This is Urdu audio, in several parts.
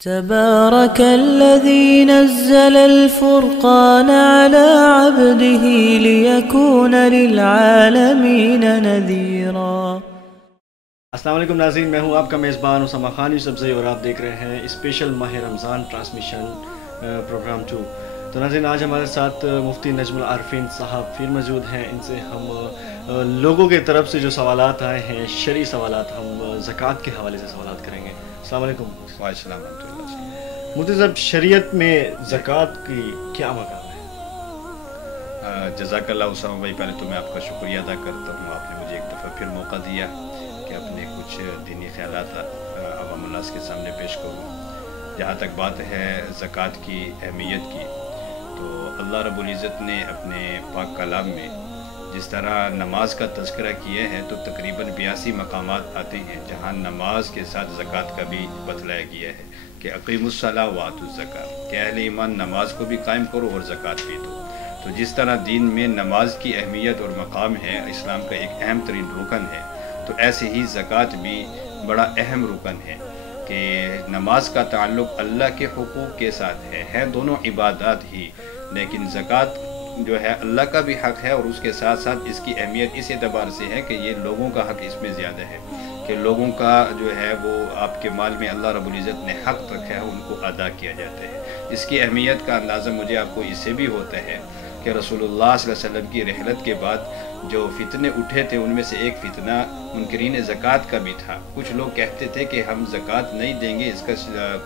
تبارك الذي نزل الفرقان على عبده ليكون للعالمين نذيرا۔ السلام علیکم ناظرین، میں ہوں آپ کا میزبان اسامہ خان یوسفزئی اور آپ دیکھ رہے ہیں اسپیشل ماہ رمضان ٹرانسمیشن پروگرام 2۔ تو ناظرین، آج ہمارے ساتھ مفتی نجم العارفین صاحب پھر موجود ہیں۔ ان سے ہم لوگوں کی طرف سے جو سوالات آئے ہیں، شرعی سوالات، ہم زکوٰۃ کے حوالے سے سوالات کریں گے۔ السلام علیکم۔ وعلیکم السلام ورحمۃ اللہ۔ مفتی صاحب، شریعت میں زکوٰۃ کی کیا مقام ہے؟ جزاک اللہ اسامہ بھائی، پہلے تو میں آپ کا شکریہ ادا کرتا ہوں، آپ نے مجھے ایک دفعہ پھر موقع دیا کہ اپنے کچھ دینی خیالات عوام الناس کے سامنے پیش کروں۔ جہاں تک بات ہے زکوٰۃ کی اہمیت کی، تو اللہ رب العزت نے اپنے پاک کلام میں جس طرح نماز کا تذکرہ کیا ہے تو تقریباً 82 مقامات آتے ہیں جہاں نماز کے ساتھ زکوٰۃ کا بھی بتلایا گیا ہے کہ اقیموا الصلاۃ وآتوا الزکاۃ، کہ اہل ایمان نماز کو بھی قائم کرو اور زکوٰۃ بھی دو۔ تو جس طرح دین میں نماز کی اہمیت اور مقام ہے، اسلام کا ایک اہم ترین رکن ہے، تو ایسے ہی زکوٰۃ بھی بڑا اہم رکن ہے کہ نماز کا تعلق اللہ کے حقوق کے ساتھ ہے دونوں عبادات ہی، لیکن زکوٰۃ جو ہے اللہ کا بھی حق ہے، اور اس کے ساتھ ساتھ اس کی اہمیت اس اعتبار سے ہے کہ یہ لوگوں کا حق اس میں زیادہ ہے، کہ لوگوں کا جو ہے وہ آپ کے مال میں اللہ رب العزت نے حق رکھا ہے، ان کو ادا کیا جاتا ہے۔ اس کی اہمیت کا اندازہ مجھے آپ کو اس سے بھی ہوتا ہے کہ رسول اللہ صلی اللہ علیہ وسلم کی رحلت کے بعد جو فتنے اٹھے تھے، ان میں سے ایک فتنہ منکرین زکوٰۃ کا بھی تھا۔ کچھ لوگ کہتے تھے کہ ہم زکوٰۃ نہیں دیں گے، اس کا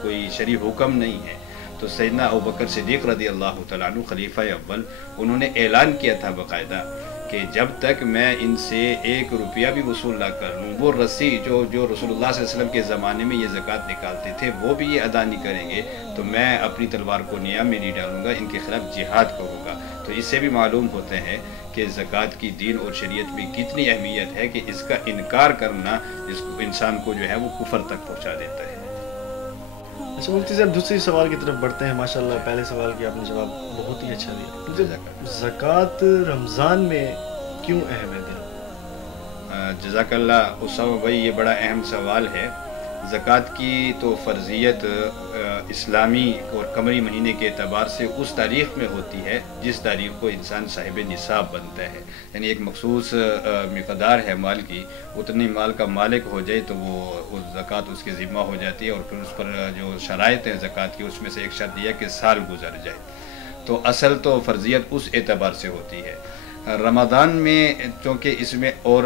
کوئی شرعی حکم نہیں ہے۔ تو سیدنا ابوبکر صدیق رضی اللہ تعالیٰ عنہ خلیفہ اول، انہوں نے اعلان کیا تھا باقاعدہ کہ جب تک میں ان سے 1 روپیہ بھی وصول نہ کر لوں، وہ رسی جو رسول اللہ صلی اللہ علیہ وسلم کے زمانے میں یہ زکوٰۃ نکالتے تھے وہ بھی یہ ادا نہیں کریں گے، تو میں اپنی تلوار کو نیام میں نہیں ڈالوں گا، ان کے خلاف جہاد کروں گا۔ تو اس سے بھی معلوم ہوتا ہے کہ زکوٰۃ کی دین اور شریعت میں کتنی اہمیت ہے کہ اس کا انکار کرنا اس انسان کو جو ہے وہ کفر تک پہنچا دیتا ہے۔ اچھا مفتی صاحب، دوسری سوال کی طرف بڑھتے ہیں۔ ماشاءاللہ پہلے سوال کی آپ نے جواب بہت ہی اچھا دیا۔ زکوٰۃ رمضان میں کیوں اہم ہے؟ جزاک اللہ اسامہ بھائی، یہ بڑا اہم سوال ہے۔ زکوٰۃ کی تو فرضیت اسلامی اور قمری مہینے کے اعتبار سے اس تاریخ میں ہوتی ہے جس تاریخ کو انسان صاحب نصاب بنتا ہے، یعنی ایک مخصوص مقدار ہے مال کی، اتنی مال کا مالک ہو جائے تو وہ زکوٰۃ اس کے ذمہ ہو جاتی ہے، اور پھر اس پر جو شرائط ہیں زکوٰۃ کی، اس میں سے ایک شرط یہ ہے کہ سال گزر جائے۔ تو اصل تو فرضیت اس اعتبار سے ہوتی ہے۔ رمضان میں چونکہ اس میں اور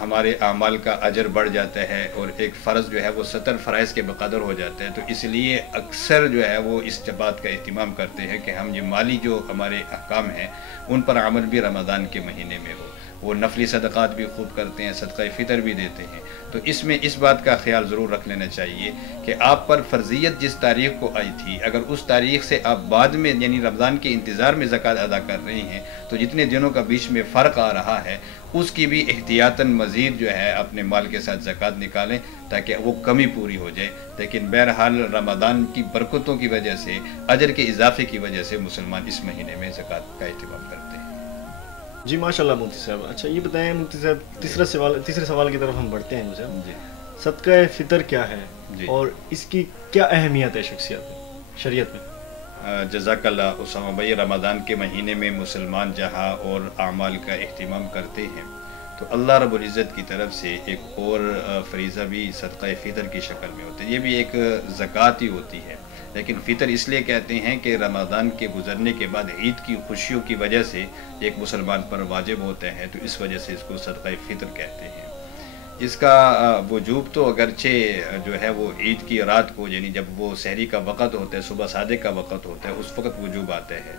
ہمارے اعمال کا اجر بڑھ جاتا ہے، اور ایک فرض جو ہے وہ 70 فرائض کے بقدر ہو جاتا ہے، تو اس لیے اکثر جو ہے وہ اس بات کا اہتمام کرتے ہیں کہ ہم یہ مالی جو ہمارے احکام ہیں ان پر عمل بھی رمضان کے مہینے میں ہو۔ وہ نفلی صدقات بھی خوب کرتے ہیں، صدقہ فطر بھی دیتے ہیں۔ تو اس میں اس بات کا خیال ضرور رکھ لینا چاہیے کہ آپ پر فرضیت جس تاریخ کو آئی تھی، اگر اس تاریخ سے آپ بعد میں یعنی رمضان کے انتظار میں زکوٰۃ ادا کر رہے ہیں، تو جتنے دنوں کا بیچ میں فرق آ رہا ہے اس کی بھی احتیاطاً مزید جو ہے اپنے مال کے ساتھ زکوٰۃ نکالیں تاکہ وہ کمی پوری ہو جائے۔ لیکن بہرحال رمضان کی برکتوں کی وجہ سے، اجر کے اضافے کی وجہ سے مسلمان اس مہینے میں زکوٰۃ کا اہتمام کرتے ہیں۔ جی ماشاءاللہ مفتی صاحب۔ اچھا یہ بتائیں مفتی صاحب، تیسرے سوال کی طرف ہم بڑھتے ہیں۔ جی، صدقہ فطر کیا ہے اور اس کی کیا اہمیت ہے شریعت میں؟ جزاک اللہ اسامہ بھائی، رمضان کے مہینے میں مسلمان جہاں اور اعمال کا اہتمام کرتے ہیں تو اللہ رب العزت کی طرف سے ایک اور فریضہ بھی صدقہ فطر کی شکل میں ہوتا ہے۔ یہ بھی ایک زکوٰۃ ہی ہوتی ہے، لیکن فطر اس لیے کہتے ہیں کہ رمضان کے گزرنے کے بعد عید کی خوشیوں کی وجہ سے ایک مسلمان پر واجب ہوتا ہے، تو اس وجہ سے اس کو صدقہ فطر کہتے ہیں۔ اس کا وجوب تو اگرچہ جو ہے وہ عید کی رات کو، یعنی جب وہ سحری کا وقت ہوتا ہے، صبح صادق کا وقت ہوتا ہے، اس وقت وجوب آتا ہے،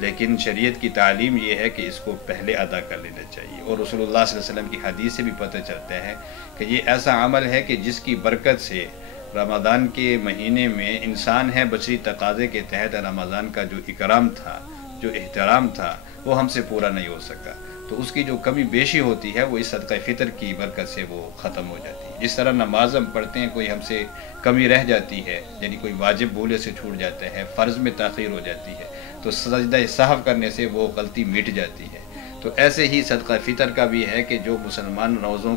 لیکن شریعت کی تعلیم یہ ہے کہ اس کو پہلے ادا کر لینا چاہیے، اور رسول اللہ صلی اللہ علیہ وسلم کی حدیث سے بھی پتہ چلتا ہے کہ یہ ایسا عمل ہے کہ جس کی برکت سے رمضان کے مہینے میں انسان ہے بشری تقاضے کے تحت رمضان کا جو اکرام تھا، جو احترام تھا، وہ ہم سے پورا نہیں ہو سکا، تو اس کی جو کمی بیشی ہوتی ہے وہ اس صدقہ فطر کی برکت سے وہ ختم ہو جاتی ہے۔ جس طرح نماز ہم پڑھتے ہیں، کوئی ہم سے کمی رہ جاتی ہے، یعنی کوئی واجب بھولے سے چھوٹ جاتا ہے، فرض میں تاخیر ہو جاتی ہے، تو سجدہ سہو کرنے سے وہ غلطی مٹ جاتی ہے۔ تو ایسے ہی صدقہ فطر کا بھی ہے کہ جو مسلمان روزوں